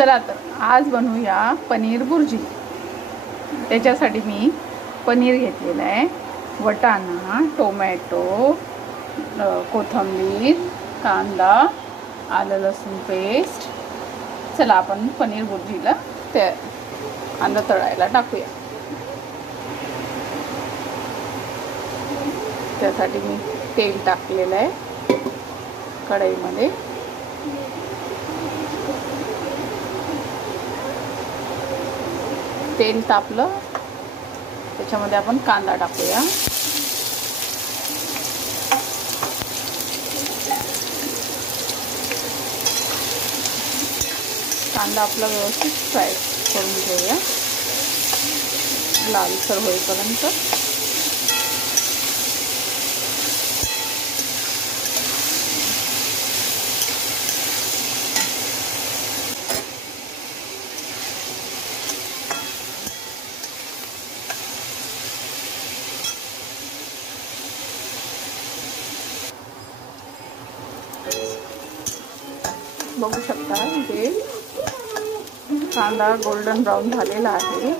चला तर आज बनवूया पनीर बुर्जी। त्याच्यासाठी मी पनीर घेतलेलं आहे, वटाणा, टोमॅटो, कोथिंबीर, कांदा, आलं लसूण पेस्ट। चला आपण पनीर बुर्जीला त्या कांदा तळायला टाकूया। त्यासाठी मी तेल टाकलेलं आहे कढईमध्ये। तेल तापलं, त्याच्यामध्ये आपण कांदा टाकूया। कांदा आपला व्यवस्थित फ्राय करून घेऊया, लालसर होईपर्यंत। बघू शकता इथे कांदा गोल्डन ब्राउन झालेला आहे।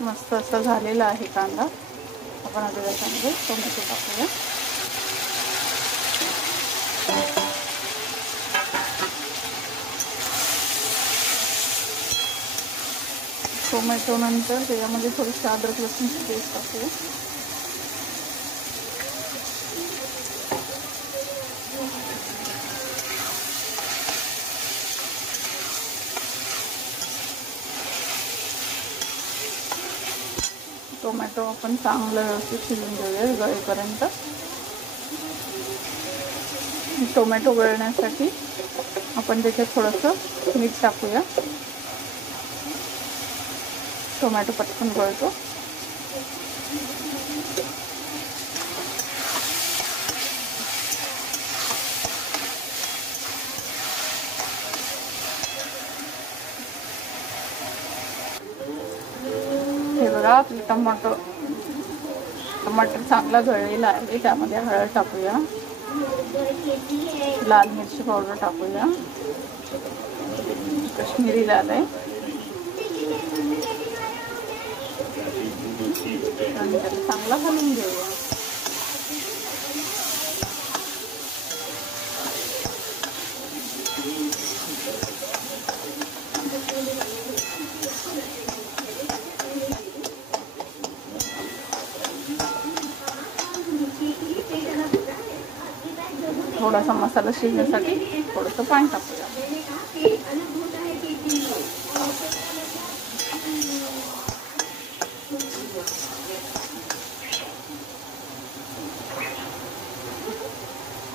मस्त असा झालेला आहे कांदा। आपण आता त्याच्यामध्ये टोमॅटो टाकूया। टोमॅटो नंतर त्याच्यामध्ये थोडीशी अद्रक लसूणची पेस्ट टाकूया। टोमॅटो आपण चांगलं व्यवस्थित शिजवून घेऊया गळेपर्यंत। टोमॅटो गळण्यासाठी आपण त्याच्यात थोडंसं मीठ टाकूया, टोमॅटो पटकन गळतो। हे बघा आपलं टमाटर चांगला गळलेला आहे। त्यामध्ये हळद टाकूया, लाल मिरची पावडर टाकूया, काश्मीरी लाल आहे, आणि त्याला चांगला हलवून घेऊया। थोडासा मसाला शिजण्यासाठी थोडंसं पाणी टाकूया।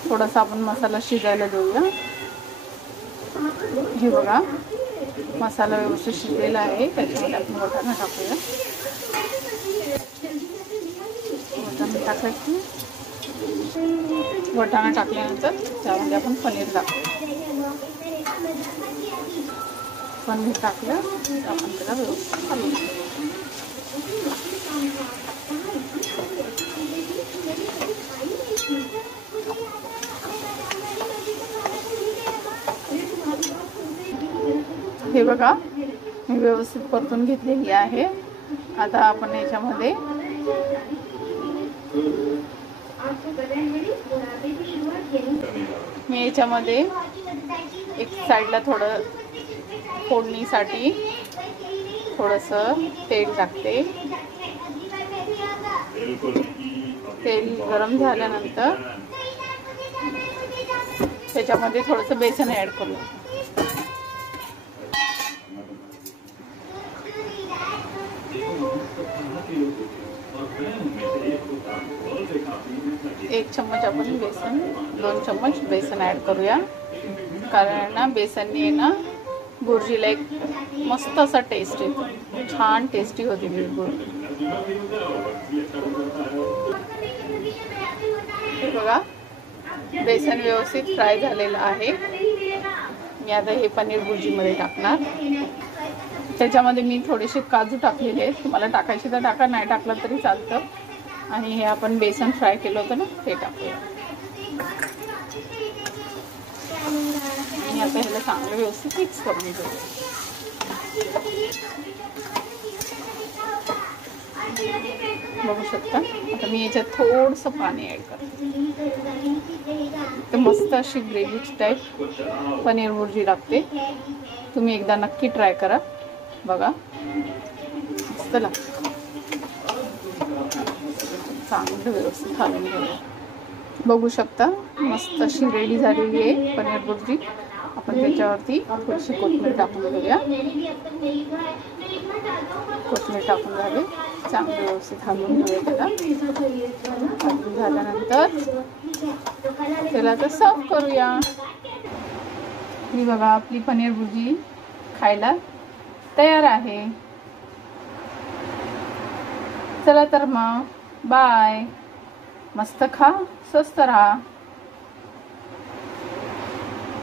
थोडासा आपण मसाला शिजायला देऊया। हे बघा मसाला व्यवस्थित शिजलेला आहे। त्याच्यामध्ये आपण वटाणा टाकूया। वटाणा टाकायची, वटाणा टाकल्यानंतर त्यामध्ये आपण पनीर टाकूया। पनीर टाकलं आपण त्याला व्यवस्थित हलवून घेऊया। हे बघा मी व्यवस्थित परतून घेतलेली आहे। आता आपण याच्यामध्ये एक साईडला थोडं फोडणीसाठी थोडंसं तेल टाकते। तेल गरम झाल्यानंतर त्याच्यामध्ये थोडंसं बेसन ॲड करू। एक चम्मच आपण बेसन, 2 चम्मच बेसन ॲड करूया, कारण ना बेसनने ना बुर्जीला एक मस्त असा टेस्ट येतो, छान टेस्टी होती बुर्जी। बघा बेसन व्यवस्थित फ्राय झालेलं आहे। मी आता हे पनीर भुर्जीमध्ये टाकणार. त्याच्यामध्ये मी थोडेसे काजू टाकलेले आहेत. तुम्हाला टाकायचे तर टाका, नाही टाकलं तरी चालतं. आणि हे आपण बेसन फ्राय केलं होतं ना ते टाकूया. आणि आता ह्याला चांगलं व्यवस्थित मिक्स करून घेऊ. बघू शकता. आता मी याच्यात थोडंसं पाणी ॲड करते. तर मस्त अशी ग्रेव्ही टाईप पनीर भुर्जी लागते. तुम्ही एकदा नक्की ट्राय करा, बघा मस्त लागतं. चांगलं व्यवस्थित घालून घेऊया. बघू शकता मस्त अशी रेडी झालेली आहे पनीर भुर्जी. आपण त्याच्यावरती थोडीशी कोथिंबीर टाकून घेऊया. कोथिंबीर टाकून झाले, चांगलं व्यवस्थित घालून घेऊया त्याला. घालून झाल्यानंतर त्याला आता सर्व करूया. ही बघा आपली पनीर भुर्जी खायला तयार आहे. चला तर मग बाय. मस्त खा, स्वस्त राहा.